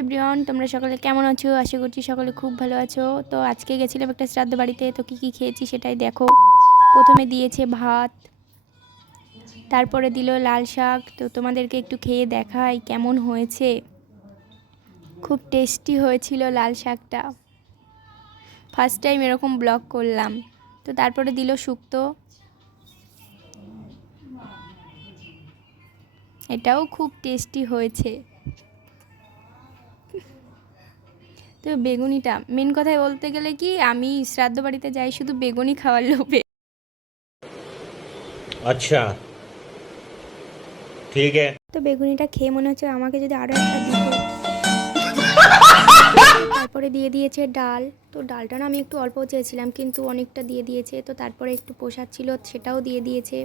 Everyone, তোমরা সকলে কেমন আছো? আশা করছি সকলে খুব ভালো আছো। তো আজকে গেছিলাম একটা শ্রাদ্ধ বাড়িতে, তো কী কী খেয়েছি সেটাই দেখো। প্রথমে দিয়েছে ভাত, তারপরে দিল লাল শাক। তো তোমাদেরকে একটু খেয়ে দেখাই কেমন হয়েছে। খুব টেস্টি হয়েছিল লাল শাকটা, ফার্স্ট টাইম এরকম ব্লগ করলাম। তো তারপরে দিল শুক্তো, এটাও খুব টেস্টি হয়েছে। তো বেগুনিটা মেন কথায় বলতে গেলে কি, আমি শ্রাদ্ধ বাড়িতে যাই শুধু বেগুনি খাওয়ার লোভে। अच्छा ठीक है। তো বেগুনিটা খেয়ে মনে হচ্ছে আমাকে যদি আরও একটা দিত। তারপরে দিয়ে দিয়েছে ডাল। তো ডালটা না আমি একটু অল্প চেয়েছিলাম, কিন্তু অনেকটা দিয়ে দিয়েছে। তো তারপরে একটু প্রসাদ ছিল, সেটাও দিয়ে দিয়েছে।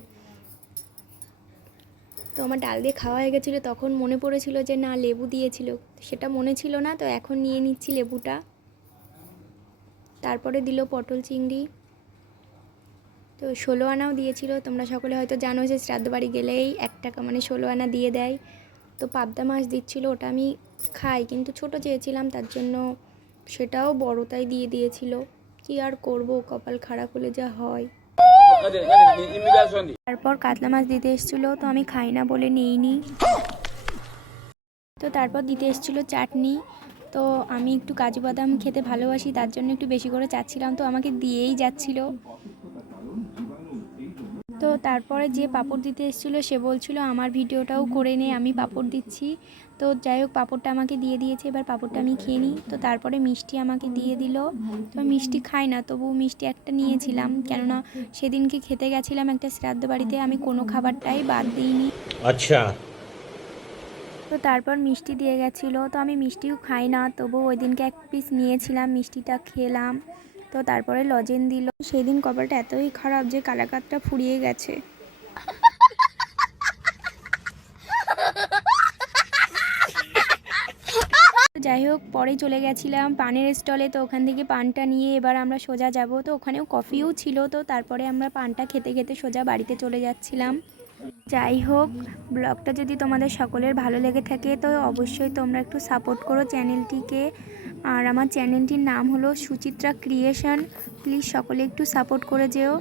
তো আমার ডাল দিয়ে খাওয়া হয়ে গেছিলো, তখন মনে পড়েছিল যে না লেবু দিয়েছিল, সেটা মনে ছিল না। তো এখন নিয়ে নিচ্ছি লেবুটা। তারপরে দিল পটল চিংড়ি। তো 16 আনাও দিয়েছিল। তোমরা সকলে হয়তো জানো যে শ্রাদ্ধ বাড়ি গেলেই 1 টাকা মানে 16 আনা দিয়ে দেয়। তো পাবদা মাছ দিচ্ছিলো, ওটা আমি খাই কিন্তু ছোট চেয়েছিলাম, তার জন্য সেটাও বড়টাই দিয়ে দিয়েছিল। কি আর করব, কপাল খারাপ হলে যা হয়। তারপর কাতলা মাছ দিতে এসেছিলো, তো আমি খাই না বলে নিইনি। তো তারপর দিতে এসেছিলো চাটনি। তো আমি একটু কাজু বাদাম খেতে ভালোবাসি, তার জন্য একটু বেশি করে চাচ্ছিলাম, তো আমাকে দিয়েই যাচ্ছিলো। তো তারপরে যে পাঁপড় দিতে এসেছিলো সে বলছিল আমার ভিডিওটাও করে নে, আমি পাঁপড় দিচ্ছি। তো যাই হোক, পাঁপড়টা আমাকে দিয়ে দিয়েছে, এবার পাঁপড়টা আমি খেয়ে নিই। তো তারপরে মিষ্টি আমাকে দিয়ে দিল। তো মিষ্টি খাই না, তবু মিষ্টি একটা নিয়েছিলাম, কেননা সেদিনকে খেতে গেছিলাম একটা শ্রাদ্ধ বাড়িতে, আমি কোনো খাবারটাই বাদ দিইনি। अच्छा তো তারপর মিষ্টি দিয়ে গেছিলো, তো আমি মিষ্টিও খাই না, তবু ওই দিনকে 1 পিস নিয়েছিলাম, মিষ্টিটা খেলাম। তো তারপরে লজেন দিল। সেই দিন কপালটা এতই খারাপ যে কালাকাতটা ফুরিয়ে গেছে। যাই হোক, পরেই চলে গেছিলাম পানের স্টলে। তো ওখান থেকে পানটা নিয়ে এবার আমরা সোজা যাব। তো ওখানেও কফিও ছিল। তো তারপরে আমরা পানটা খেতে খেতে সোজা বাড়িতে চলে যাচ্ছিলাম। যাই হোক, ব্লগটা যদি তোমাদের সকলের ভালো লেগে থাকে তো অবশ্যই তোমরা একটু সাপোর্ট করো চ্যানেলটিকে। আর আমার চ্যানেলটির নাম হলো সুচিত্রা ক্রিয়েশন, প্লিজ সকলে একটু সাপোর্ট করে যেও।